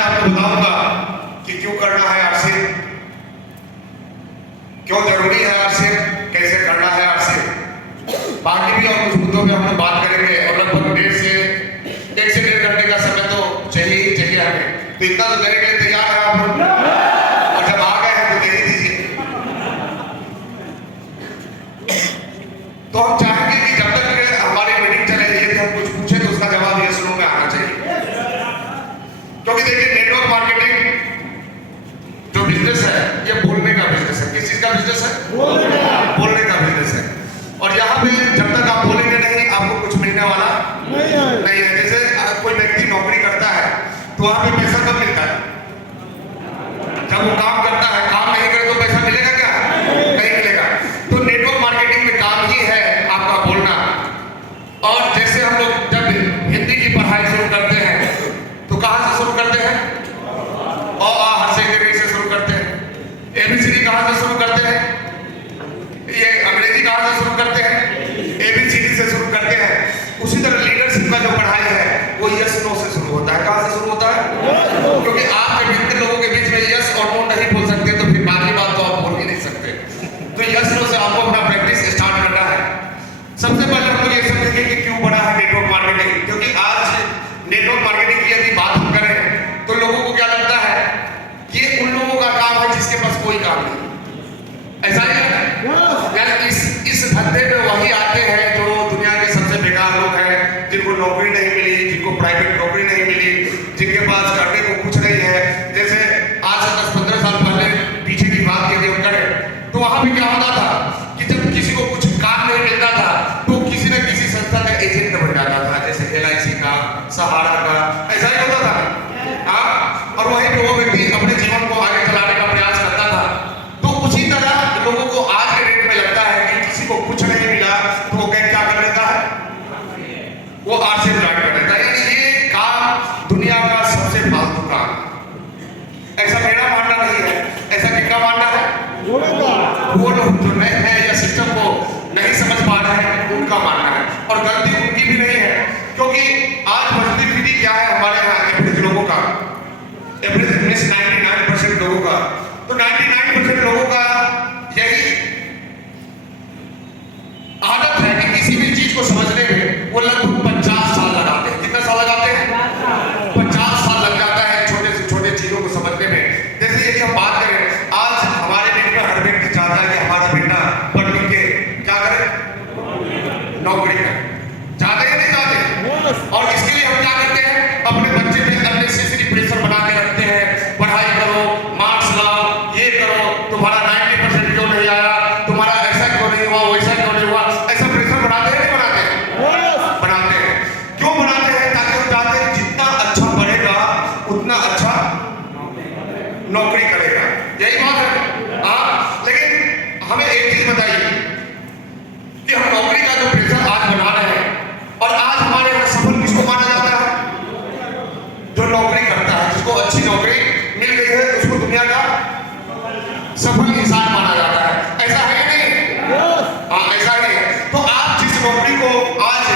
मैं आपको बताऊंगा कि क्यों करना है आरसीएफ, क्यों जरूरी है आरसीएफ, कैसे करना है आरसीएफ। बाकी भी और कुछ मुद्दों पे हम लोग बात करेंगे और लगभग 1.5 घंटे का समय तो चाहिए ही चाहिए हमें। तो इतना तो देने के लिए तैयार है आप लोग, और जब आ गए हैं तो दे ही दीजिए। तो हम चाहेंगे कि जब तक हमारी मीटिंग चले यदि हम कुछ पूछे तो उसका जवाब यस नो में आना चाहिए। क्योंकि देखिए नेटवर्क मार्केटिंग जो बिजनेस है ये बोलने का बिजनेस है। किस चीज का बिजनेस है? बोलने का बिजनेस है। और यहाँ पे जब तक आप बोलेंगे नहीं आपको कुछ मिलने वाला नहीं है। जैसे कोई व्यक्ति नौकरी करता है तो वहां पे पैसा कब मिलता है? जब वो काम करता है। काम नहीं करे तो पैसा मिलेगा क्या? नहीं मिलेगा। तो नेटवर्क मार्केटिंग में काम ही है आपका बोलना। और जैसे हम लोग जब हिंदी की पढ़ाई शुरू करते हैं तो कहां से शुरू करते हैं? अ आ हर्षे दीर्घ से शुरू करते हैं। एबीसीडी कहां से शुरू करते हैं? ये अंग्रेजी कहां से शुरू करते हैं? एबीसीडी से शुरू करते हैं। उसी तरह लीडरशिप का जो पढ़ाई है वो यस नो से शुरू होता है। कहां से शुरू होता है? क्योंकि आप जब इतने लोगों के बीच में यस और नो नहीं बोल सकते तो फिर बाकी बात तो आप बोल ही नहीं सकते। तो यस नो से आपको अपना प्रैक्टिस स्टार्ट करना है। सबसे पहले हम लोग ये समझेंगे कि क्यों बड़ा है नेटवर्क मार्केटिंग। क्योंकि आज नेटवर्क मार्केटिंग की यदि बात हम करें तो लोगों को क्या लगता है कि उन लोगों का काम है जिसके पास कोई काम नहीं। ऐसा ही है यानी इस धंधे में वही आते हैं जो दुनिया के सबसे बेकार लोग हैं, जिनको नौकरी नहीं मिली, जिनको प्राइवेट नौकरी नहीं मिली, जिनके पास करने को कुछ नहीं है। जैसे आज से 10-15 साल पहले पीछे की बात यदि हम करें तो वहां पे क्या होता था कि जब किसी को कुछ काम नहीं मिलता था तो किसी न किसी संस्था का एजेंट बन जाता था, जैसे LIC का, सहारा का, ऐसा ही होता था। और वहीं पे वो व्यक्ति अपने जीवन को आगे चलाने का प्रयास करता था। तो उसी तरह लोगों को आज के डेट में लगता है कि किसी को कुछ नहीं मिला तो वो क्या कर लेता है? वो आरसीएफ ज्वाइन कर लेता है। यानी ये काम दुनिया का सबसे फालतू काम। ऐसा मेरा मानना नहीं है। ऐसा कितना मानना है? वो लोग जो नए हैं या सिस्टम को नहीं समझ पा रहे हैं उनका मानना है। और गलती उनकी भी नहीं है, क्योंकि आज मजदूरी विधि क्या है हमारे यहाँ एवरेज लोगों का, एवरेज मींस 99% लोगों का। तो 99% लोगों का यही आदत है कि किसी भी चीज को समझने में वो लगभग 50 साल लगाते हैं। कितना साल लगाते हैं? 50 साल लग जाता है छोटे से छोटे चीजों को समझने में। जैसे यदि हम बात करें आज हमारे देश में हर व्यक्ति चाहता है कि हमारा बेटा पढ़ लिख के क्या करे? नौकरी करे। चाहते हैं नहीं चाहते? और इसके लिए हम क्या करते हैं? अपने बच्चे पे अननेसेसरी प्रेशर बना के रखते हैं। पढ़ाई करो, मार्क्स लाओ, ये करो, तुम्हारा 90% क्यों नहीं आया, तुम्हारा ऐसा क्यों नहीं हुआ, वैसा क्यों नहीं हुआ। ऐसा प्रेशर बनाते हैं नहीं बनाते हैं? बनाते हैं। क्यों बनाते हैं? ताकि हम चाहते हैं जितना अच्छा पढ़ेगा उतना अच्छा नौकरी करेगा। यही बात है। लेकिन हमें एक चीज बताइए कि हम नौकरी का जो प्रेशर आज बना रहे हैं और आज हमारे यहाँ सफल किसको माना जाता है? जो नौकरी करता है, जिसको अच्छी नौकरी मिल गई है उसको दुनिया का सफल इंसान माना जाता है। ऐसा है नहीं? ऐसा ही है। तो आप जिस नौकरी को आज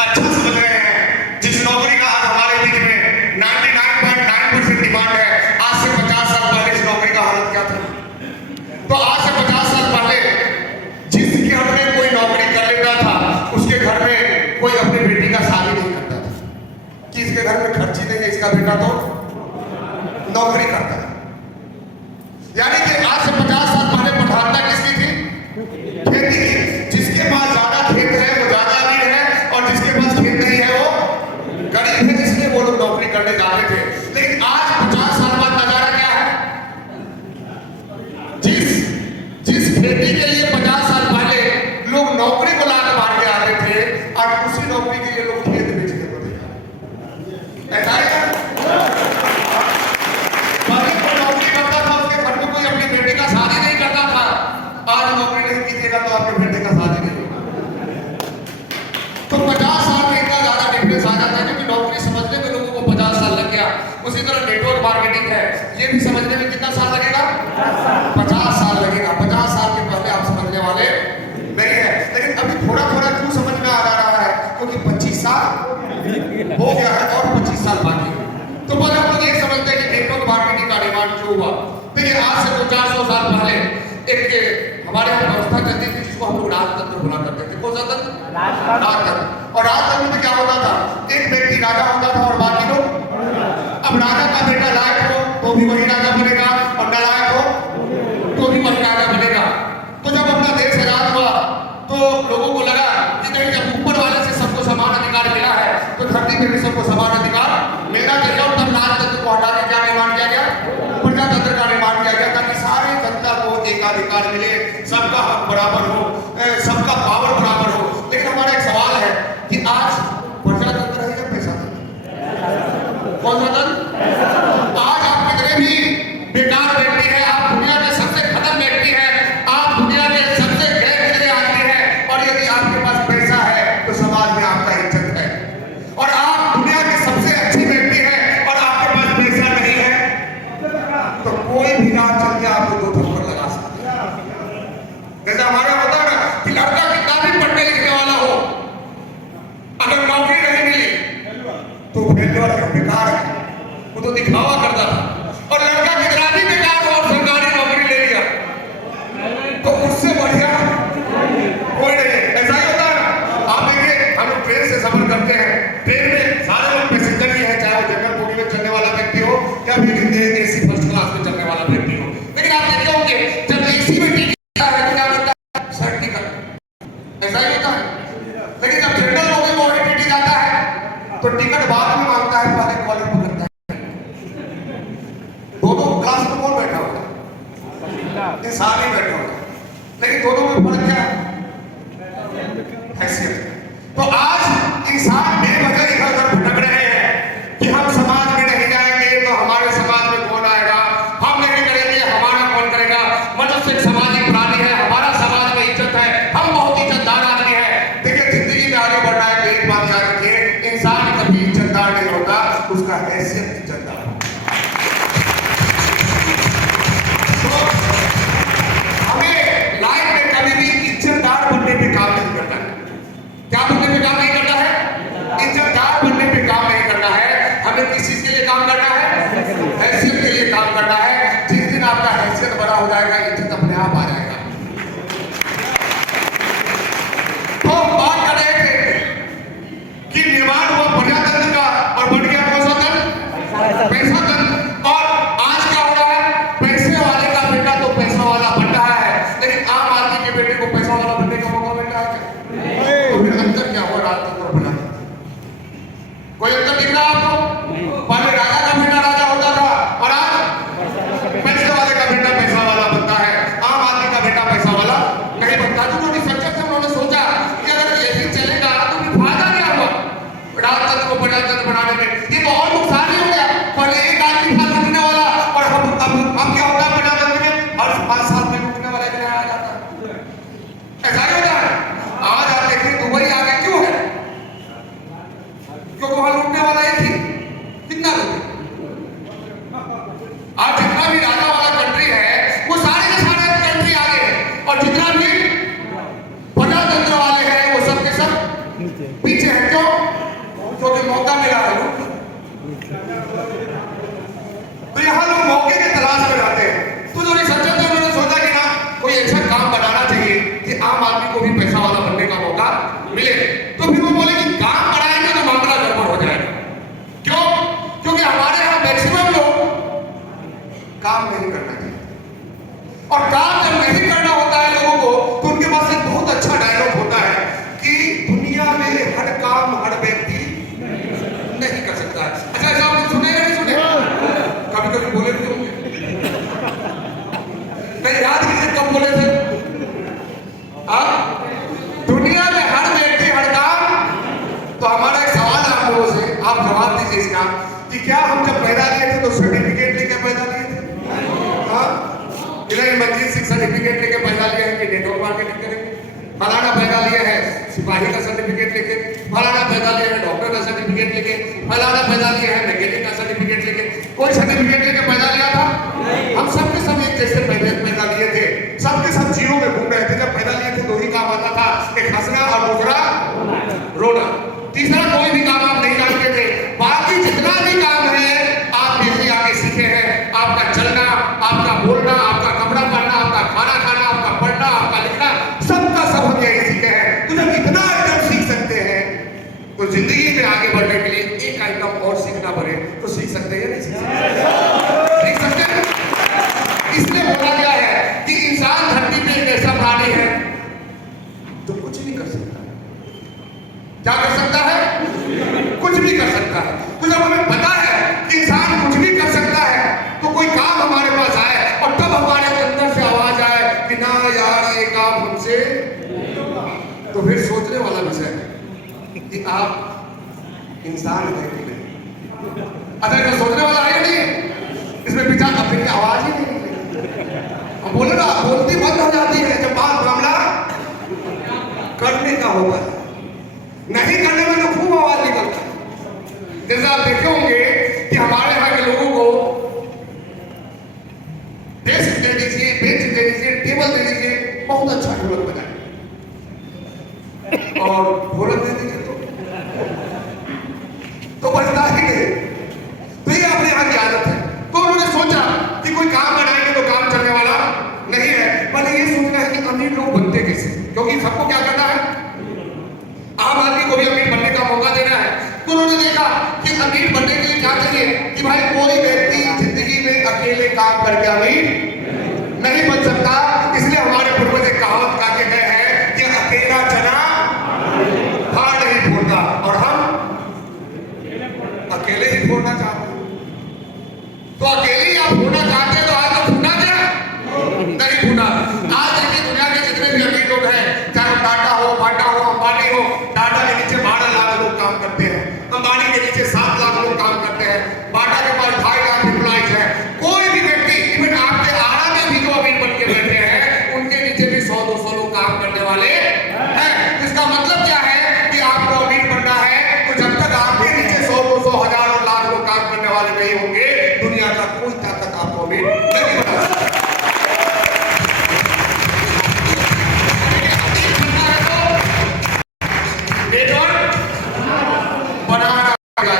अच्छा समझ रहे हैं, जिस नौकरी का आज हमारे बीच में 99.9% डिमांड है, आज से 50 साल पहले इस नौकरी का हालत क्या था? तो आज से 50 साल पहले जिसके घर में कोई नौकरी कर लेता था उसके घर में कोई अपनी बेटी का शादी नहीं करता था कि इसके घर में खर्ची नहीं है, इसका बेटा तो नौकरी करता है। यानी कि आज से 50 साल पहले प्रधानता किसकी थी? खेती की। जिसके पास ज्यादा खेत है वो ज्यादा अमीर है और जिसके पास खेत नहीं है वो गरीब है, इसलिए वो लोग नौकरी करने जाते थे। लेकिन आज 50 साल बाद नजारा क्या है? जिस खेती के लिए 50 साल पहले लोग नौकरी को लात मार के आते थे, आज उसी नौकरी के लिए लोग खेत बेचने को तैयार। ऐसा है? पहले कोई नौकरी करता था उसके घर में कोई अपनी बेटी का शादी नहीं करता था। आज नौकरी नहीं कीजिएगा तो आपके बेटे का शादी नहीं होगा। तो 50 साल में इतना ज्यादा डिफरेंस आ जाता है क्योंकि नौकरी समझने में लोगों को 50 साल लग गया। उसी तरह नेटवर्क मार्केटिंग है, ये भी समझने में कितना साल लगेगा? 50 साल लगेगा। 50 साल के पहले आप समझने वाले नहीं है। लेकिन अभी थोड़ा थोड़ा क्यों समझ में आ रहा है? क्योंकि 25 साल हो गया है और 25 साल बाकी है। तो पहले हम लोग ये समझते हैं शुरू हुआ। देखिए आज से 400 साल पहले एक हमारे यहाँ व्यवस्था चलती थी जिसको हम लोग राजतंत्र बोला करते थे। कौन सा तंत्र? राजतंत्र। और राजतंत्र में क्या होता था, एक व्यक्ति राजा होता था और बाकी लोग, अब राजा का बेटा लायक हो तो भी वही राजा बनेगा और नालायक हो तो भी वही राजा बनेगा। तो जब अपना देश आजाद हुआ तो लोगों को लगा कि नहीं, जब ऊपर वाले से सबको समान अधिकार मिला है तो धरती पे भी सबको समान अधिकार मिलना चाहिए। और तब राजतंत्र को हटा के क्या निर्माण किया गया? प्रजातंत्र का निर्माण किया गया, ताकि सारी जनता को एकाधिकार मिले, सबका हक बराबर हो, सबका पावर बराबर हो। लेकिन हमारा एक सवाल है कि आज प्रजातंत्र है या पैसा तंत्र? कौन सा तंत्र? आज आप कितने भी बेकार व्यक्ति है, आप दुनिया के सबसे खत्म व्यक्ति है, आप दुनिया के सबसे गैर आदमी है, और यदि आपके पास पैसा है तो समाज में आपका इज्जत है। और आप दुनिया के सबसे अच्छे व्यक्ति है और आपके पास पैसा नहीं है तो कोई भी रात चल के आपको दो थप्पड़ लगा सकता है। जैसे हमारे होता है ना कि लड़का कितना भी पढ़ने लिखने वाला हो, अगर नौकरी नहीं मिली तो फेल्योर है, बेकार है, वो तो दिखावा करता था। और लड़का कितना भी बेकार हो और सरकारी नौकरी ले लिया तो उससे बढ़िया कोई नहीं है। ऐसा ही होता है ना। आप देखिए हम लोग ट्रेन से सफर करते हैं, ट्रेन में सारे लोग पैसेंजर ही है, चाहे वो जनरल बोगी में चलने वाला व्यक्ति हो या फिर एसी फर्स्ट क्लास में चलने वाला व्यक्ति हो। लेकिन आप देखे होंगे जब एसी में टिकट क्या मिलता है? सर्ट टिकट। ऐसा ही होता है। लेकिन जब जनरल बोगी में ओटीटी जाता है तो टिकट बाद में मांगता है, पहले कॉलर पकड़ता है। दोनों क्लास में कौन बैठा होगा? इंसान ही बैठा होगा। लेकिन दोनों में फर्क क्या है? हैसियत। तो आज इंसान बेवजह इधर उधर भटक रहे हैं कि हम समाज में नहीं जाएंगे तो हमारे समाज में कौन आएगा, हम नहीं करेंगे हमारा कौन करेगा। मनुष्य एक सामाजिक प्राणी है, हमारा समाज में इज्जत है, हम बहुत इज्जतदार आदमी है। देखिए जिंदगी में आगे बढ़ना है तो एक बात याद रखिए, इंसान कभी इज्जतदार नहीं होता, उसका हैसियत इज्जतदार। हमें लाइफ में कभी भी इज्जतदार बनने पे काम नहीं करना है। क्या बनने पे काम नहीं करना है? इज्जतदार बनने पे काम नहीं करना है। हमें किस चीज के लिए काम करना है? हैसियत के लिए काम करना है। जिस दिन आपका हैसियत बड़ा हो जाएगा, इज्जत अपने आप आ जाएगा। तो हम बात कर रहे थे कि निर्माण हुआ प्रजातंत्र का और बन गया कौन सा तंत्र? पैसा तंत्र। और आज क्या हो रहा है? पैसे वाले का बेटा तो पैसा वाला बन रहा है, लेकिन आम आदमी के बेटे को पैसा वाला बनने का मौका मिल रहा है क्या? तो फिर अंतर क्या हुआ राजतंत्र और प्रजातंत्र? कोई अंतर दिख रहा है आपको? पहले राजा का बेटा राजा होता था और आज पैसे वाले का बेटा पैसा वाला बनता है, आम आदमी का बेटा पैसा वाला नहीं बनता। तो रिसर्चर से उन्होंने सोचा कि अगर यही चलेगा तो फिर फायदा क्या हुआ राजतंत्र को प्रजातंत्र बनाने में? ये तो और नुकसान ही हो गया। पहले एक आदमी था लूटने वाला और अब क्या होता है प्रजातंत्र में? हर 5 साल में लूटने वाला एक नया आ जाता है। ऐसा नहीं होता है। आज आप देखिए दुबई आगे क्यों है? क्योंकि वहां लूटने वाला एक ही, कितना लूटे। आज जितना भी राजा वाला कंट्री है वो सारे के सारे कंट्री आगे है, और जितना भी प्रजातंत्र वाले हैं वो सब के सब पीछे है। क्यों? क्योंकि मौका मिला है लूट। तो यहाँ लोग मौके की तलाश में रहते हैं। तो जो रिसर्चर थे उन्होंने सोचा कि ना कोई ऐसा काम बनाना चाहिए कि आम आदमी को भी पैसा वाला बनने का मौका मिले। तो फिर वो बोले कि काम बनाएंगे तो मामला गड़बड़ हो जाएगा। क्यों? क्योंकि हमारे यहाँ मैक्सिमम लोग काम नहीं करना चाहिए, और काम जब नहीं करना होता है लोगों को तो उनके पास एक बहुत अच्छा डायलॉग होता है कि दुनिया में हर काम हर व्यक्ति नहीं कर सकता है। अच्छा ऐसा आपने सुने या नहीं सुने? कभी कभी बोले भी होंगे, नहीं याद किसे कब बोले थे? दुनिया में हर व्यक्ति हर काम। तो हमारा एक सवाल है आप लोगों से, आप जवाब दीजिए इसका कि क्या हम जब पैदा लिए थे तो सर्टिफिकेट लेके पैदा लिए थे? हाँ, मंजीत सिंह सर्टिफिकेट लेके पैदा लिए हैं कि नेटवर्क मार्केटिंग करेंगे, फलाना पैदा लिए है सिपाही का सर्टिफिकेट लेके, फलाना पैदा लिए है डॉक्टर का सर्टिफिकेट लेके, फलाना पैदा लिए है मैकेनिक का सर्टिफिकेट लेके। कोई सर्टिफिकेट लेके पैदा लिया था? हम सबके सब एक जैसे पैदा लिए थे, सबके सब जीरो में घूम रहे थे। जब पैदा लिए थे दो ही काम आता था, एक हंसना और दूसरा रोना। तीसरा कोई भी काम आप नहीं जानते थे। बाकी जितना भी काम है आप यही आगे सीखे हैं। आपका चलना देख सकते हैं? इसलिए होना क्या है कि इंसान धरती पे एक ऐसा प्राणी है जो कुछ नहीं कर सकता। क्या कर सकता है? कुछ भी कर सकता है। तो जब हमें पता है कि इंसान कुछ भी कर सकता है, तो कोई काम हमारे पास आए और तब हमारे अंदर से आवाज आए कि ना यार ये काम हमसे, तो फिर सोचने वाला विषय है कि आप इंसान है कि नहीं। अच्छा, जो सोचने वाला है नहीं, इसमें विचार अपनी आवाज ही नहीं निकलेगी। हम बोले ना, बोलती बंद हो जाती है जब बात मामला करने का होता है। नहीं करने में तो खूब आवाज निकलता है। जैसे आप देखे होंगे कि हमारे यहाँ के लोगों को डेस्क दे दीजिए, बेंच दे दीजिए, टेबल दे दीजिए, बहुत अच्छा ढोलक बनाए, और ढोलक दे दीजिए तो बजता ही नहीं। तो ये अपने यहाँ की आदत है। तो उन्होंने सोचा कि कोई काम बनाएंगे तो काम चलने वाला नहीं है, पर ये सोचना है कि अमीर लोग बनते कैसे, क्योंकि सबको क्या करना है, आम आदमी को भी अमीर बनने का मौका देना है। तो उन्होंने देखा कि अमीर बनने के लिए क्या चाहिए कि भाई कोई व्यक्ति जिंदगी में अकेले काम करके अमीर नहीं बन सकता। इसलिए हमारे पूर्वज एक कहावत का के गए हैं कि अकेला चना फाड़ नहीं फोड़ता, और हम अकेले ही फोड़ना चाहते हैं। तो अकेले ही आप फोड़ना चाहते हैं, तो आज तो फूटा क्या नहीं फूटा। आज देखिए दुनिया के जितने भी अमीर लोग हैं, चाहे वो टाटा हो, बाटा हो, अंबानी हो, टाटा के नीचे 12 लाख लोग काम करते हैं, अंबानी के नीचे 7 लाख लोग काम करते हैं, बाटा के पास 2.5 लाख एम्प्लॉइज है। कोई भी व्यक्ति, इवन आपके आड़ा में भी जो अमीर बन के बैठे हैं, उनके नीचे भी 100-200 लोग काम करने वाले हैं। इसका मतलब क्या है कि आपको अमीर बनना है, तो जब तक आपके नीचे 100-200 हजार और लाख लोग काम करने वाले नहीं होंगे, दुनिया का कोई ताकत आपको अमीर नहीं बना सकता।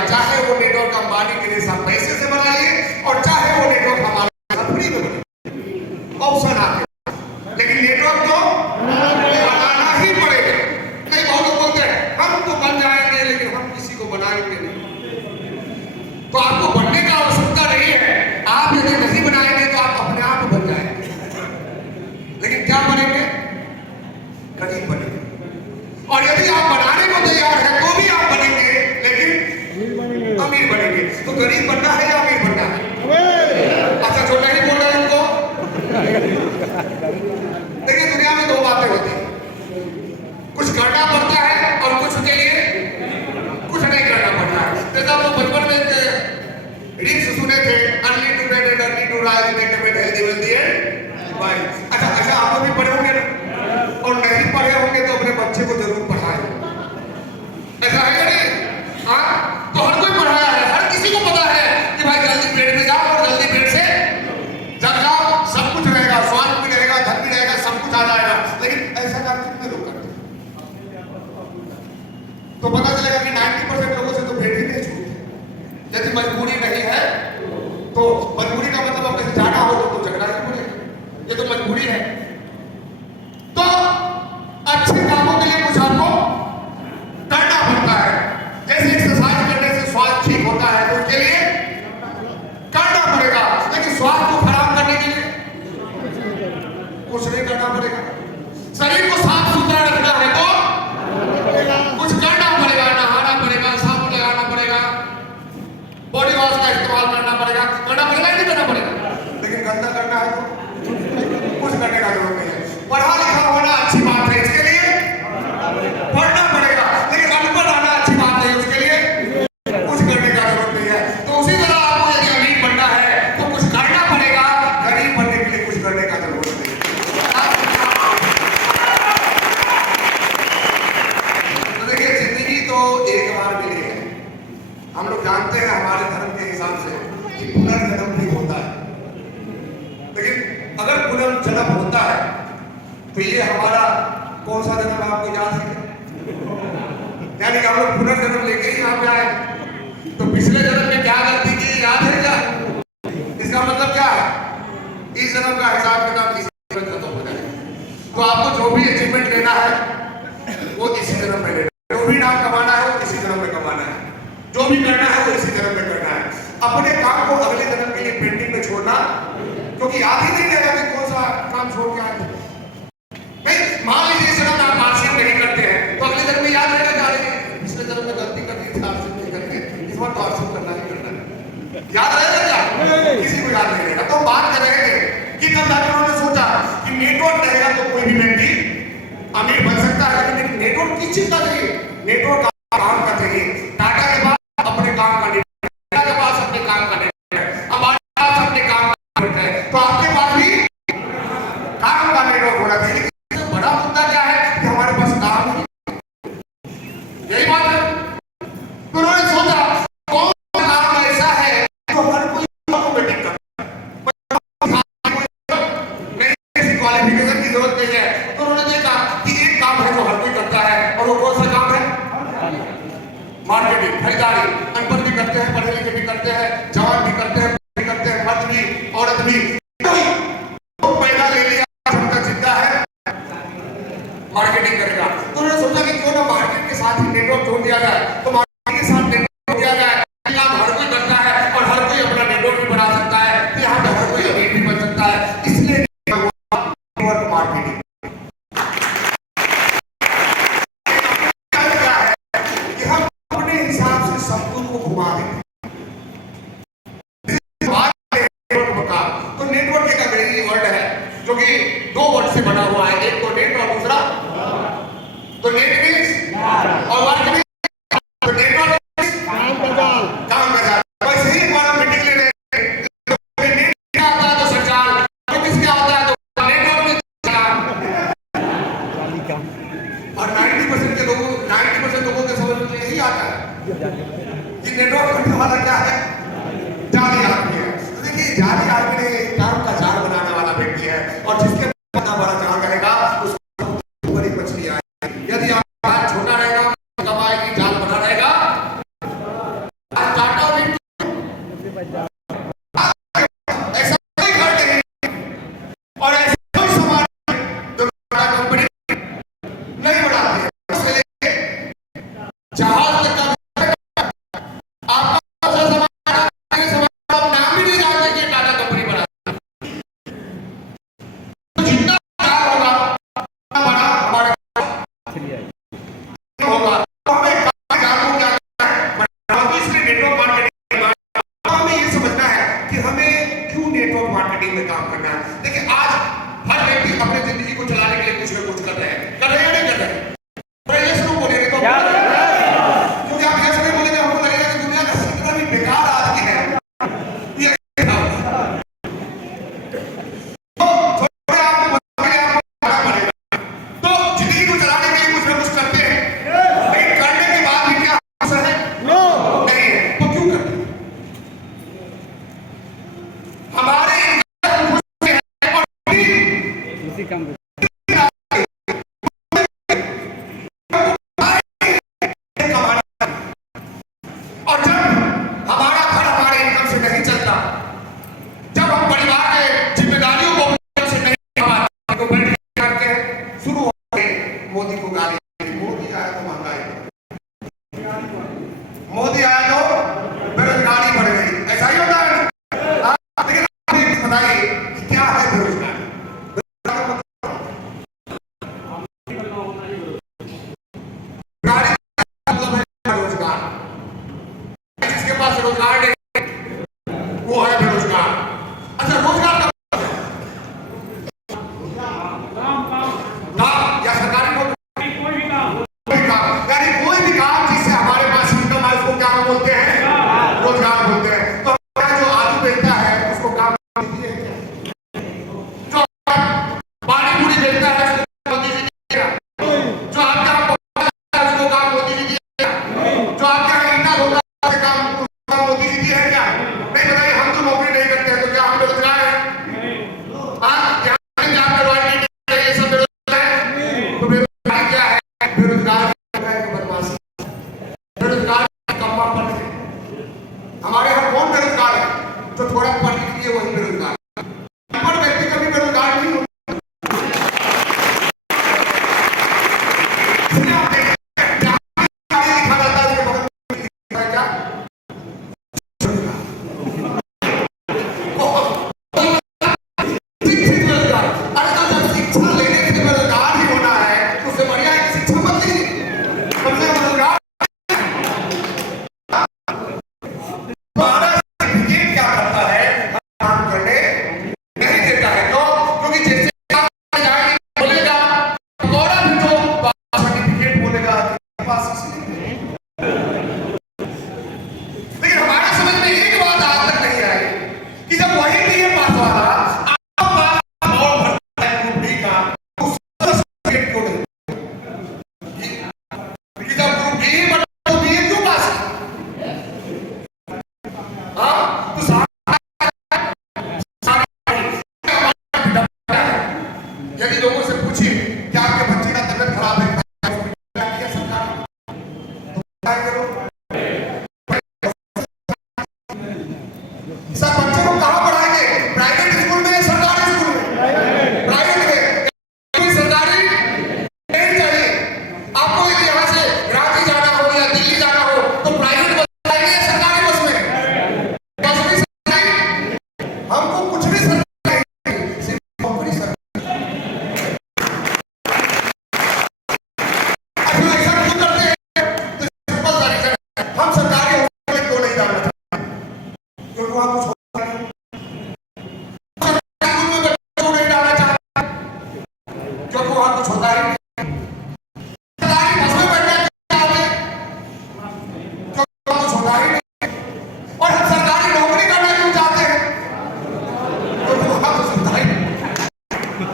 चाहे वो नेटवर्क अंबानी के लिए सब पैसे से बनाइए, और चाहे वो नेटवर्क हमारे फ्री में बने, ऑप्शन आते, लेकिन नेटवर्क तो बनाना ही पड़ेगा। नहीं, बहुत लोग बोलते हैं हम तो बन जाएंगे, लेकिन हम किसी को बनाएंगे नहीं। तो आपको बनने का आवश्यकता नहीं है। आप यदि नहीं बनाएंगे तो आप अपने आप बन जाएंगे, लेकिन क्या बनेंगे, गरीब बनेंगे। और यदि आप बनाने को तैयार है तो भी आप बनेंगे, लेकिन अमीर बनेंगे। तो गरीब बनना है या अमीर बनना है? अच्छा, जो नहीं बोल रहे उनको देखिए, दुनिया में 2 बातें होती हैं, कुछ करना पड़ता है और कुछ के लिए कुछ नहीं करना पड़ता है। जैसे आप लोग बचपन में रिक्स सुने थे, early to bed and early to rise make a bed healthy wealthy and wise. अच्छा, आप लोग भी पढ़े होंगे ना, और नहीं पढ़े होंगे तो अपने बच्चे को जरूर पढ़ाएं। ऐसा है या नहीं? हाँ, तो हर कोई पढ़ाया है, हर किसी को पता है कि भाई जल्दी पेट में जाओ और जल्दी पेट से जग जाओ, सब कुछ रहेगा, स्वास्थ्य भी रहेगा, धन भी रहेगा, सब कुछ आ जाएगा। लेकिन ऐसा काम कितने लोग करते हैं? तो पता चलेगा कि 90% लोगों से तो पेट ही नहीं छूटते। यदि मजबूरी नहीं है, तो मजबूरी का मतलब अब कहीं जाना हो तो झगड़ा ही पड़ेगा, ये तो मजबूरी है। तो अच्छे कामों के लिए कुछ आपको करना पड़ता है। जैसे एक्सरसाइज करने से स्वास्थ्य ठीक होता है, तो उसके लिए करना पड़ेगा, लेकिन स्वास्थ्य को खराब करने के लिए कुछ नहीं करना पड़ेगा। शरीर को साफ सुथरा रखना है तो कुछ करना पड़ेगा, नहाना पड़ेगा, साबुन लगाना पड़ेगा, बॉडी वॉश का इस्तेमाल करना पड़ेगा नहीं करना पड़ेगा। लेकिन गंदा करना है तो कुछ करने का जरूरत नहीं है। पढ़ा लिखा होना अच्छी बात है, इसके लिए पढ़ना पड़ेगा, लेकिन अनपढ़ रहना अच्छी बात है, उसके लिए कुछ करने का जरूरत नहीं है। तो उसी तरह आपको यदि अमीर बनना है तो कुछ करना पड़ेगा, गरीब बनने के लिए कुछ करने का जरूरत नहीं है। तो देखिए, जिंदगी तो एक बार मिली है। हम लोग जानते हैं हमारे धर्म के हिसाब से कि पुनर्जन्म भी होता है, लेकिन अगर पुनर्जन्म होता है तो ये हमारा कौन सा जन्म आपको याद है? यानी कि हम लोग पुनर्जन्म लेके ही यहाँ पे आए, तो पिछले जन्म में क्या गलती की याद है क्या? इसका मतलब क्या है? इस जन्म का हिसाब किताब इसी जन्म खत्म हो जाएगा। तो आपको जो भी अचीवमेंट लेना है वो इसी जन्म में लेना है, जो भी नाम कमाना है वो इसी जन्म में कमाना है, जो भी करना है वो इसी जन्म में करना है। अपने काम को क्योंकि याद ही नहीं रहेगा कि कौन सा काम छोड़ के आए। नहीं, मान लीजिए इस जन्म में आप आरसीएम नहीं करते हैं तो अगले जन्म में याद रहेगा क्या रहेगा, पिछले जन्म में गलती कर दी थी आरसीएम नहीं करके, इस बार तो आरसीएम करना ही करना है। याद रहेगा क्या? किसी को याद नहीं रहेगा। तो बात कर रहे थे कि कल जाकर उन्होंने सोचा कि नेटवर्क रहेगा तो कोई भी व्यक्ति अमीर बन सकता है, लेकिन नेटवर्क किस चीज का चाहिए? नेटवर्क काम का चाहिए। टाटा के पास अपने काम का नेटवर्क है, के पास अपने काम का नेटवर्क है, हमारे पास अपने काम का नेटवर्क है, तो आपके पास भी काम का नेटवर्क होना चाहिए। लेकिन बड़ा मुद्दा क्या है कि हमारे पास काम नहीं, यही बात है। तो उन्होंने सोचा कौन सा काम ऐसा है जो हर कोई ऑटोमेटिक करता है, नहीं क्वालिफिकेशन की जरूरत नहीं है। तो उन्होंने देखा कि एक काम है जो हर कोई करता है, और वो कौन सा काम है? मार्केटिंग, खरीदारी। अनपढ़ भी करते हैं, पढ़े लिखे भी करते हैं, जवान भी करते हैं, भी करते हैं, मर्द भी औरत भी। तो पैदा ले लिया, उनका जिंदा है मार्केटिंग करेगा। तो उन्होंने सोचा कि क्यों ना मार्केट के साथ ही नेटवर्क जोड़ दिया जाए। तो मार्केट के साथ नेटवर्क जोड़ दिया जाए, काम हर कोई करता है और हर कोई अपना नेटवर्क भी बना सकता है, तो यहाँ पे हर कोई अमीर भी बन सकता है। इसलिए नेटवर्क मार्केटिंग सबको घुमा दें। तो नेटवर्क एक अंग्रेजी वर्ड है जो कि दो वर्ड से बना हुआ है, एक तो नेट और दूसरा तो नेट मींस और वर्क मींस। तो नेटवर्क काम का जाल, काम का जाल। वैसे ही हमारा मीटिंग ले रहे हैं, नेट क्या आता है तो संचार, तो किसका आता है तो नेटवर्क में संचार। और 90% के लोगों 90% लोगों के समझ में यही आता है कि नेटवर्क करने वाला क्या है? जाली आदमी है। तो देखिए जाली आदमी ने काम का जाल बनाने वाला व्यक्ति है, और जिसके पता बड़ा जाल रहेगा उसको बड़ी मछली आएगी। यदि आपका जाल छोटा रहेगा कब आएगी? जाल बना रहेगा आज टाटा भी ऐसा कोई घर नहीं और ऐसा कोई समाज जो टाटा कंपनी नहीं बनाती है। उसके लिए जहाज तक का मार्केटिंग में काम करना है। देखिए आज हर व्यक्ति अपने जिंदगी को चलाने के लिए कुछ ना कुछ कर रहे हैं या नहीं कर रहे हैं? ये शुरू बोले तो क्योंकि आप ऐसे नहीं बोलेंगे हमको लगेगा कि दुनिया का कितना भी बेकार आदमी है। ये तो थोड़े आपको बताएंगे, आपको बड़ा पड़ेगा। तो जिंदगी को चलाने के लिए कुछ ना कुछ करते हैं, लेकिन करने के बाद भी क्या असर है? नहीं है। तो क्यों करते हैं? हमारे काम और जब हमारा घर हमारे इनकम से नहीं चलता, जब हम परिवार के जिम्मेदारियों को से नहीं निभाते, तो बैठ करके शुरू हो गए मोदी को गाली। मोदी आया तो महंगाई, मोदी आया तो बेरोजगारी बढ़ गई। ऐसा ही होता है। लेकिन आप बताइए क्या है बेरोजगारी? जिसके पास रोजगार नहीं वो है बेरोजगार। अच्छा रोजगार का काम या सरकारी नौकरी, कोई भी काम, यानी कोई भी काम जिससे हमारे पास इनकम है उसको क्या बोलते हैं? रोजगार बोलते हैं। तो जो आलू बेचता है उसको काम दीजिए, जो पानी पूरी बेचता है उसको मोदी जी दिया, जो आपका उसको काम मोदी जी दिया, जो आपके यहाँ ईंटा होता है काम मोदी जी दिया है क्या? नहीं बताइए। हम तो नौकरी नहीं करते हैं तो क्या हम बेरोजगार हैं? ये सब बेरोजगार है। तो बेरोजगारी क्या है? बेरोजगार बदमाशी, बेरोजगार कम्मापन है। हमारे यहाँ कौन बेरोजगार है? जो थोड़ा पढ़ लिख लिए वही बेरोजगार। अनपढ़ व्यक्ति कभी बेरोजगार नहीं होता।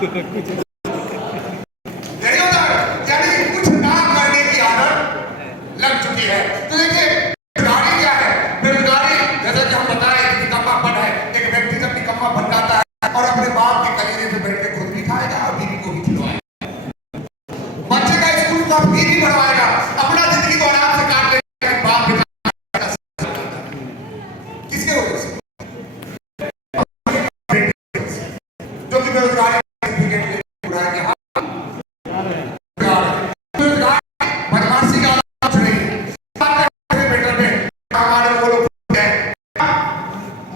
यही होता है, यानी कुछ ना करने की आदत लग चुकी है। तो देखिए बेरोजगारी क्या है? बेरोजगारी जैसा कि हम बताएं निकम्मापन है। एक व्यक्ति जब निकम्मा बन जाता है और अपने बाप के कलीरे पे बैठ के खुद भी खाएगा और बीवी को भी खिलवाएगा, बच्चे का स्कूल का फी भी भरवाएगा, अपना जिंदगी को आराम से काट लेगा, बाप बेटा किसके वजह से? जो कि बेरोजगारी सर्टिफिकेट ले उड़ा के बदमाशी का कुछ नहीं है। बेटर में हमारे वो लोग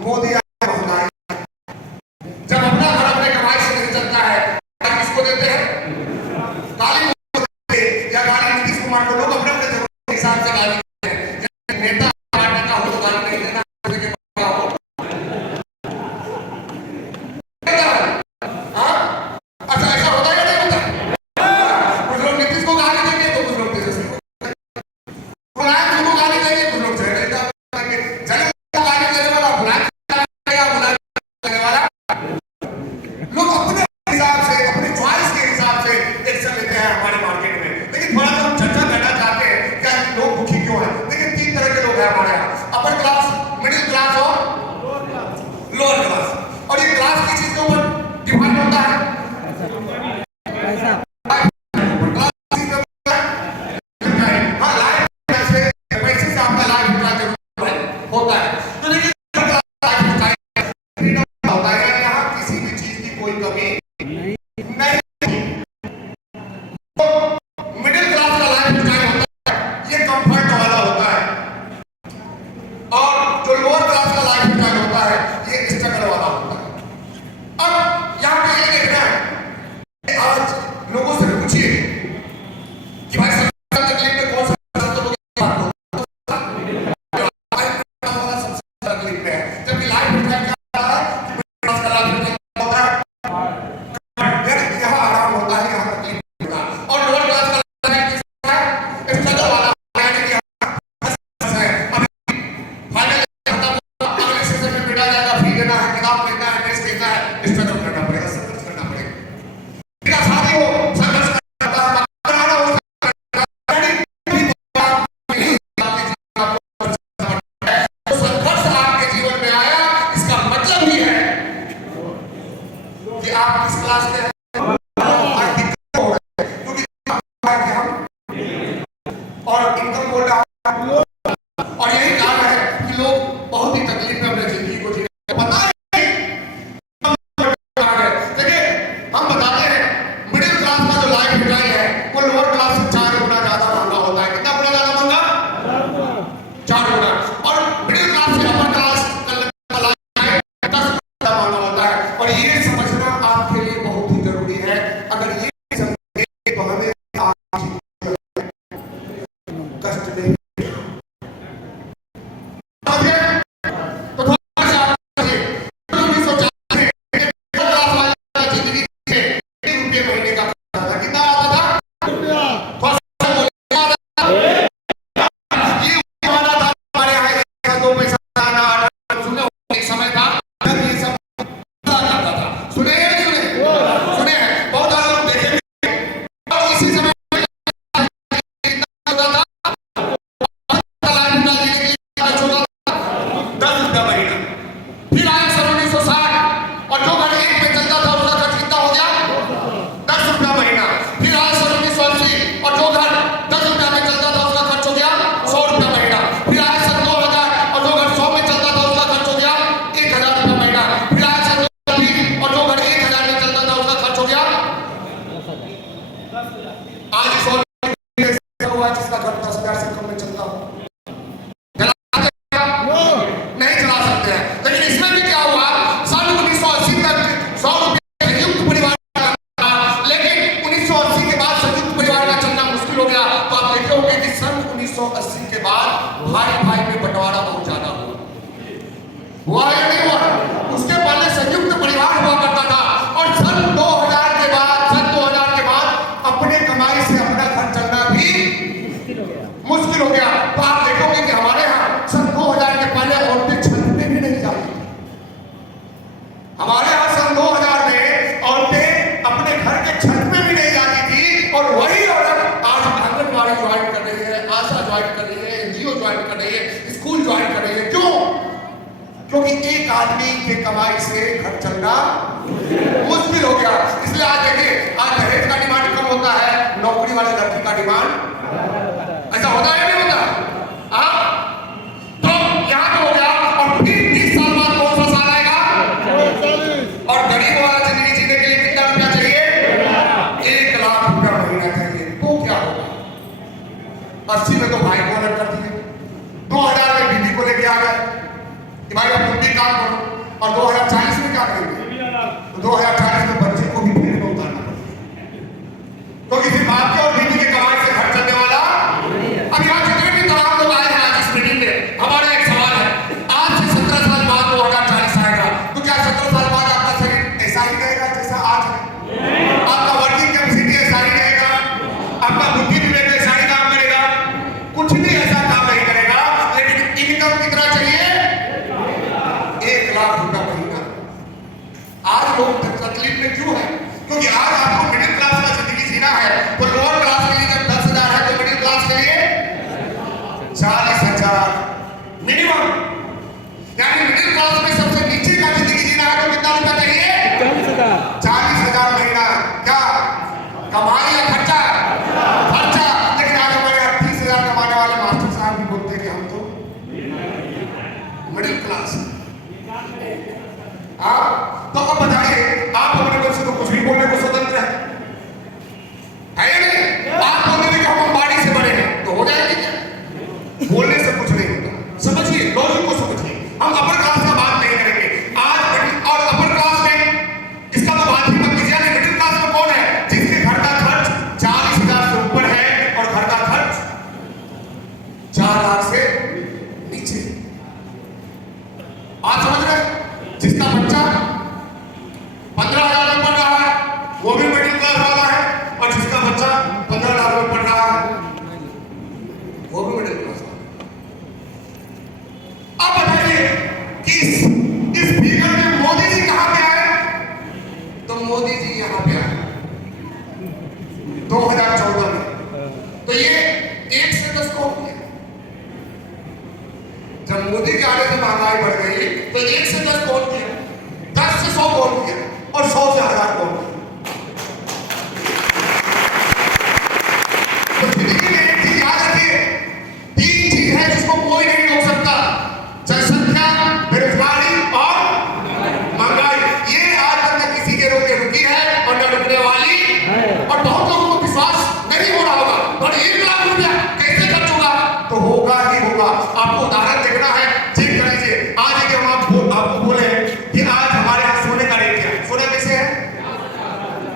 मोदी जब अपना घर अपने कमाई से नहीं चलता है किसको देते हैं? गाली या गाली नीतीश कुमार को लोग अपने अपने जरूरत के हिसाब से गाली देते हैं। नेता पार्टी का हो तो गाली नहीं देना, अच्छा ऐसा होता है या नहीं होता? कुछ लोग नीतीश को गाली देंगे तो कुछ लोग तेजस्वी को मुलायम को गाली देंगे, कुछ लोग जयललिता को गाली देने वाला मुलायम देने वाला लोग अपने हिसाब से अपने चॉइस के हिसाब से एक्शन लेते हैं हमारे मार्केट में। लेकिन थोड़ा सा हम चर्चा करना चाहते हैं क्या लोग दुखी क्यों हैं। देखिए 3 तरह के लोग हैं हमारे यहाँ, अपर क्लास, मिडिल क्लास और लोअर क्लास। और ये क्लास किस चीज के ऊपर डिफाइन होता है? और यही कारण है कि लोग बहुत ही तकलीफ में अपनी जिंदगी को जीने पता है। देखिए हम बताते हैं मिडिल क्लास का जो लाइफ स्टाइल है वो लोअर क्लास से 4 गुना ज्यादा महंगा होता है। कितना गुना ज्यादा महंगा? 4 गुना। और मिडिल क्लास से अपर क्लास का लाइफ 10 गुना महंगा होता है। और ये समझना आपके लिए बहुत ही जरूरी है। अगर ये समझे तो हमें कष्ट नहीं जिसका घर 10,000 से कम में चलता हो नहीं चला सकते हैं। लेकिन इसमें भी क्या हुआ, सन 1980 तक 100 रुपये संयुक्त परिवार का था, लेकिन 1980 के बाद संयुक्त परिवार का चलना मुश्किल हो गया। तो आप देखे होंगे कि सन 1980 के बाद भाई भाई में बंटवारा बहुत ज्यादा हुआ या नहीं हुआ? उसके पहले संयुक्त परिवार हुआ करता था और सन 2000 के बाद अपने कमाई से अपना घर चलना भी मुश्किल हो गया। तो आप देखोगे कि हमारे यहाँ सन 2000 के पहले औरतें छत पे भी नहीं जाती। हमारे यहाँ सन 2000 में औरतें अपने आदमी के कमाई से घर चलना मुश्किल हो गया। इसलिए आज देखिए, आज दहेज का डिमांड कम होता है, नौकरी वाले लड़की का डिमांड ऐसा होता है नहीं होता? हाँ, तो यहाँ तो हो गया। और फिर 20 साल बाद कौन सा साल आएगा? और गरीब वाला जिंदगी जीने के लिए कितना रुपया चाहिए? 1 लाख रुपया महीना चाहिए। तो क्या होगा? 80 में तो भाई को अलग कर दिए, 2000 में बीबी को लेके आ गए कि भाई अब तुम भी काम करो। और 2040 में क्या करेंगे? तो 2040 में बच्चे को भी फिर में उतारना पड़ेगा, तो किसी बाप के और बीबी के कमाई से घर चलने वाला। अब यहाँ जितने भी तमाम लोग आए हैं आज इस मीटिंग में, हमारा एक सवाल है, आज से 17 साल बाद 2040 आएगा, तो क्या 17 साल बाद आपका शरीर ऐसा ही रहेगा जैसा आज है? आपका वर्किंग कैपेसिटी ऐसा ही रहेगा? आपका बुद्धि विवेक ऐसा ही काम करेगा? कुछ भी ऐसा काम नहीं करेगा। लेकिन इनकम कितना चाहिए? 1 लाख रुपया महीना। आज लोग तकलीफ में क्यों है? क्योंकि आज आपको मिडिल क्लास का जिंदगी जीना है, तो लोअर क्लास के लिए जब 10,000 है, तो मिडिल क्लास के लिए 40,000 मिनिमम। यानी मिडिल क्लास में सबसे नीचे का जिंदगी जीना है तो कितना रुपया चाहिए? 40,000 महीना। क्या कमाई या खर्चा? खर्चा। लेकिन आज हमारे यहाँ 30,000 कमाने वाले मास्टर साहब भी बोलते हैं कि हम तो मिडिल क्लास। तो अब बताइए, आप अपने बच्चे को कुछ भी बोलने को स्वतंत्र है या नहीं? आप बोलने कि हम अंबानी से बड़े हैं तो हो जाएगा क्या? बोलने से कुछ नहीं होता। समझिए, लॉजिक को समझिए। हम अपर क्लास का बात नहीं करेंगे आज। और अपर क्लास में इसका तो बात ही मत कीजिए। मिडिल क्लास में कौन है? जिसके घर का खर्च 40,000 से ऊपर है और घर का खर्च 4 लाख से नीचे। आज समझ रहे? जिसका बच्चा 15,000 में पढ़ रहा है वो भी मिडिल क्लास वाला है, और जिसका बच्चा 15 लाख में पढ़ रहा है वो भी मिडिल क्लास वाला है। अब बताइए कि इस फिगर में मोदी जी कहां पे आए? तो मोदी जी यहां पे आए 2014 में। तो ये 1 से 10 कौन किया? जब मोदी के आने से महंगाई बढ़ गई तो 1 से 10 कौन किया? 10 से 100 कौन किया? और 100 से 1000 कौन किया? तो जिंदगी में एक चीज याद रखिए, 3 चीज है जिसको कोई नहीं रोक सकता: जनसंख्या, बेरोजगारी और महंगाई। ये आज तक न किसी के रोके रुकी है और न रुकने वाली। और बहुत लोगों को विश्वास नहीं हो रहा होगा, और 1 लाख रुपया कैसे खर्च होगा? तो होगा ही होगा। आपको उदाहरण देखना है, चेक कर लीजिए। आज एक हम आपको बोले कि आज हमारे यहाँ सोने का रेट क्या है? सोना कैसे है?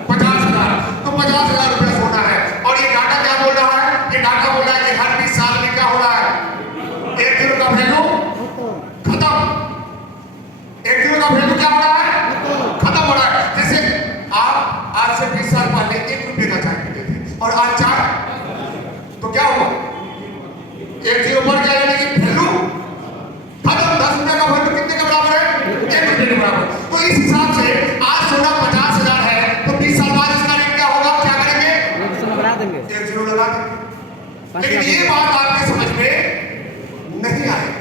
50,000। तो 50,000 रुपया सोना है। और ये डाटा क्या बोल रहा है? ये डाटा बोल रहा है कि हर 20 साल में क्या हो रहा है? 1 किलो का वैल्यू खत्म। 1 किलो का वैल्यू क्या हो रहा है? खत्म हो रहा है। जैसे आप आज से 20 साल पहले 1 रुपये का चाय पीते थे और आज 4, तो क्या हुआ? 1 जीरो बढ़ गया, यानी कि वैल्यू खत्म। 10 रुपये का वैल्यू कितने के बराबर है? 1 रुपये के बराबर। तो इस हिसाब से आज सोना 50,000 है, तो 20 साल बाद इसका रेट क्या होगा? क्या करेंगे? 1 जीरो लगा देंगे। लेकिन ये बात आपके समझ में नहीं आएगी।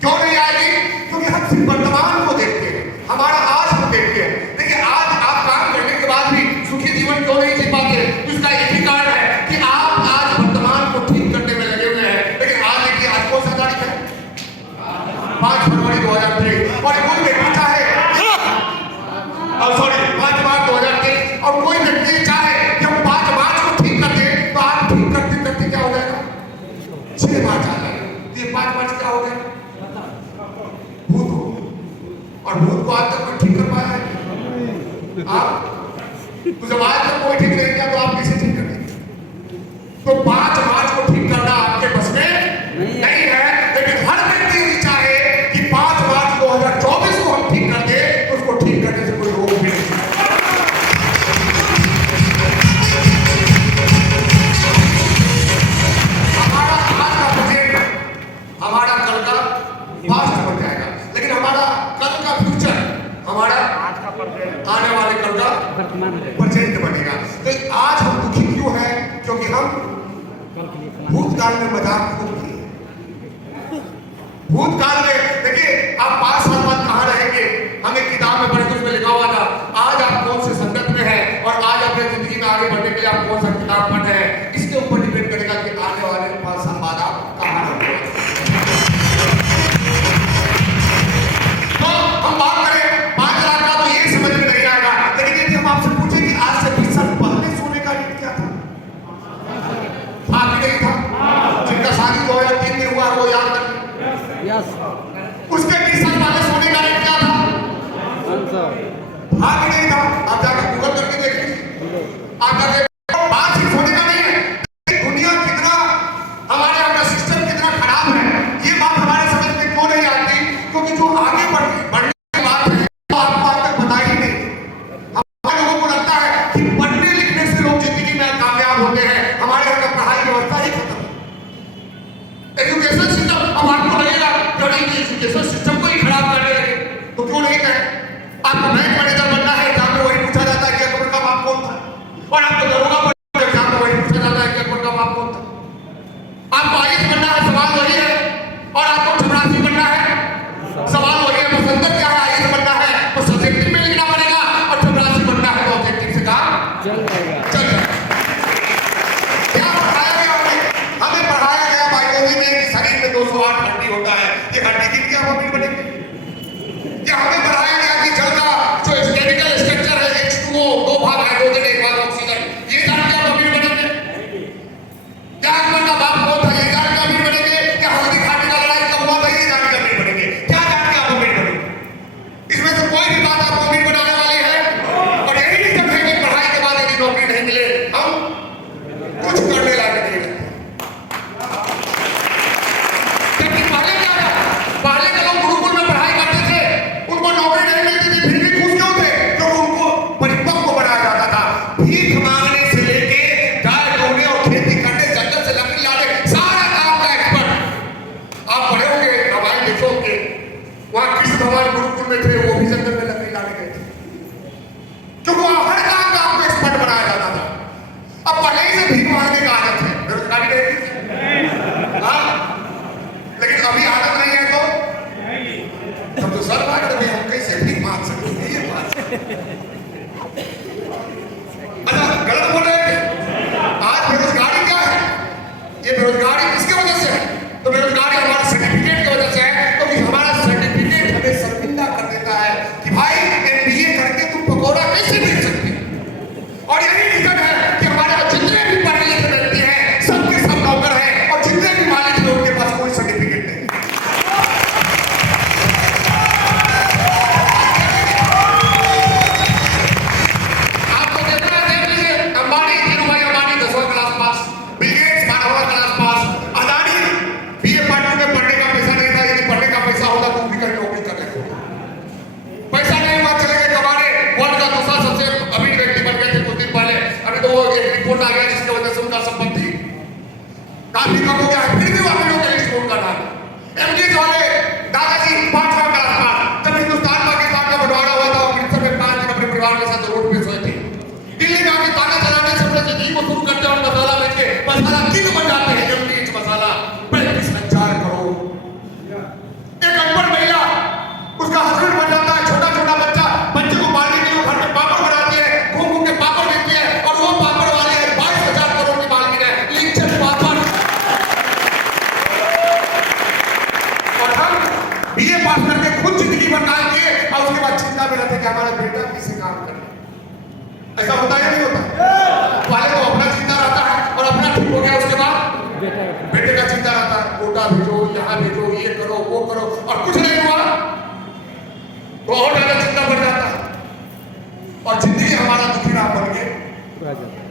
क्यों नहीं आएगी? क्योंकि हम सिर्फ वर्तमान को देखते हैं, हमारा आज हम देखते हैं। देखिए, आज आप काम करने के बाद भी सुखी जीवन क्यों नहीं जी पाते? तो इसका एक ही कारण है कि आप आज वर्तमान को ठीक करने में लगे हुए हैं। लेकिन आज देखिए, आज कौन सा तारीख है? 5 फरवरी 2023। और कोई व्यक्ति चाहे 5 मार्च 2023, और कोई व्यक्ति चाहे कि हम 5 मार्च को ठीक कर दें, तो आप ठीक करते करते क्या हो जाएगा? 6 मार्च आ जाएगा। तो ये 5 मार्च क्या हो गया? भूत हो। और भूत को आज तक कोई ठीक कर पाया है? आप तो जब आज तक कोई ठीक नहीं किया तो आप किसे ठीक कर देंगे? तो 5 मार्च को ठीक करना आपके बस में नहीं है। लेकिन हर व्यक्ति यदि चाहे कि 5 मार्च 2024 को हम ठीक कर दे, तो उसको ठीक करने से कोई रोक भी नहीं। हमारा आज का बजट हमारा कल का पास्ट बन जाएगा, लेकिन हमारा कल का फ्यूचर हमारा आने वाले कल का प्रेजेंट बनेगा। तो आज हम दुखी क्यों हैं? क्योंकि हम भूतकाल में मजाक खूब किए, भूतकाल में देखिए आप 5 साल बाद कहाँ रहेंगे, हमें किताब में पढ़े तो उसमें लिखा हुआ था आज आप कौन से संगत में हैं और आज अपने जिंदगी में आगे बढ़ने के लिए आप कौन सा किताब पढ़ रहे हैं, इसके ऊपर डिपेंड करेगा कि आने वाले 5 साल बाद आप कहाँ रहेंगे। तो हम बात करें 5 लाख का तो ये समझ में नहीं आएगा, लेकिन यदि हम आपसे पूछे कि आज से 20 साल पहले सोने का रेट क्या था, था कि नहीं था? जिनका शादी 2003 में हुआ वो याद करें। उसके 20 साल पहले सोने का रेट क्या था? था कि नहीं था? आप जाकर गूगल करके देख लीजिए। आप जाकर बात सिर्फ सोने का नहीं है, दुनिया कितना हमारे अपना सिस्टम कितना खराब है, ये बात हमारे समझ में क्यों नहीं आती? क्योंकि जो आगे बढ़ने की बात है वो आपको आज तक बताई ही नहीं। हमारे लोगों को लगता है कि पढ़ने लिखने से लोग जिंदगी में कामयाब होते हैं, हमारे यहाँ का पढ़ाई व्यवस्था ही खत्म। एजुकेशन सिस्टम, अब आपको लगेगा एजुकेशन सिस्टम को ही खराब कर रहे हैं, तो क्यों नहीं कहें? आपको बैंक मैनेजर बनना है, एग्जाम में वही पूछा जाता है कि अकबर का बाप कौन था, और आपको दरोगा बनना है, एग्जाम में वही पूछा जाता है कि अकबर का बाप कौन था। आपको आईएएस बनना है, सवाल वही है, और आपको चपरासी बनना है, सवाल वही है। पसंद क्या है? आईएएस बनना है तो सब्जेक्टिव में लिखना पड़ेगा, और चपरासी बनना है तो ऑब्जेक्टिव से काम चल जाएगा। क्या पढ़ाया गया हमें पढ़ाया गया बायोलॉजी में कि शरीर में 208 हड्डी होता है, ये हड्डी की क्या मम्मी बनेगी? क्या हमें पढ़ाया गया कि जल का जो केमिकल स्ट्रक्चर है H2O, 2 भाग हाइड्रोजन 1 भाग ऑक्सीजन, ये जान के आप अमीर बनेंगे? क्या अकबर का बाप कौन था, ये जान के अमीर बनेंगे? क्या हल्दी घाटी का लड़ाई कब हुआ था, ये जान के अमीर बनेंगे? क्या जान के आप अमीर बनेंगे? इसमें से कोई भी बात आपको अमीर बनाने वाली है, और यही दिक्कत है कि पढ़ाई के बाद यदि नौकरी नहीं मिले हम कुछ करने लायक नहीं रहते। लेकिन पहले क्या था, पहले के लोग गुरुकुल में पढ़ाई करते थे, उनको नौकरी नहीं मिलती थी, फिर भी खुश क्यों थे? क्योंकि उनको परिपक्व बनाया जाता था। भीख मांगने से लेके गाय ढोने और खेती करने, जंगल से लकड़ी लाने, सारा काम का एक्सपर्ट। आप पढ़े होंगे, रामायण देखे होंगे, वहां कृष्ण भगवान गुरुकुल में थे, वो भी जंगल में लकड़ी लाने गए थे, क्योंकि वहां हर काम का आपको एक्सपर्ट बनाया जाता था। अब पहले ही से भीख मांगने का आदत है, बेरोजगारी रहेगी। हाँ, लेकिन अभी आदत नहीं है तो हम तो सर बात में हम कैसे भीख मांग सकते हैं? ये बात अच्छा गलत बोल रहे हैं। आज बेरोजगारी क्या है? ये बेरोजगारी किसकी वजह से है? तो बेरोजगारी हमारे सर्टिफिकेट की वजह से है, क्योंकि हमारा सर्टिफिकेट हमें शर्मिंदा कर देता है कि भाई MBA करके तुम पकौड़ा कैसे बेच सकते हो। और यही रीजन है कि हमारे जितने भी पढ़े लिखे व्यक्ति हैं सबके सब नौकर हैं, और जितने भी मालिक हैं उनके पास कोई सर्टिफिकेट नहीं। आपको देखना है, देख लीजिए, अंबानी, धीरूभाई अंबानी 10वीं क्लास पास, बिल गेट्स 12वीं class pass, Adani BA part 2 में पढ़ने का पैसा नहीं था, यदि पढ़ने का पैसा होता तो भी कहीं नौकरी कर लेते। पैसा नहीं हुआ, चले गए कमाने, वर्ल्ड का दूसरा सबसे अमीर व्यक्ति बन गए थे कुछ दिन पहले। अभी तो वो एक रिपोर्ट आ गया जिसकी वजह से उनका संपत्ति काफी कम हो गया है, फिर भी वो अमीरों के लिस्ट में उनका नाम है। MDs वाले दादाजी 5वां क्लास पास, जब हिंदुस्तान पाकिस्तान का बंटवारा हुआ था, अमृतसर में 5 दिन अपने परिवार के साथ रोड पे सोए थे। दिल्ली में आके ताना चलाने से अपने जिंदगी को शुरू करते और मसाला बेच के मसाला किंग बन जाते हैं। MDs मसाला 35,000 करोड़। एक अनपढ़ महिला, उसका हस्बैंड बन जाता है, छोटा छोटा बच्चा, बच्चे को पालने के लिए घर में पापड़ बनाती है, घूम घूम के पापड़ बेचती है, और वो पापड़ वाले 22,000 करोड़ की मालकिन है। लिंचन पापड़। और हम BA पास करके खुद जिंदगी बना के और उसके बाद चिंता में रहते कि हमारा बेटा किसी काम करे। ऐसा होता है या नहीं होता? पहले तो अपना चिंता रहता है, और अपना ठीक हो गया उसके बाद बेटे का चिंता रहता है, कोटा भेजो, यहाँ भेजो, ये करो, वो करो, और कुछ नहीं हुआ तो और ज्यादा चिंता बढ़ जाता है, और जिंदगी हमारा दुखी राम बन गए।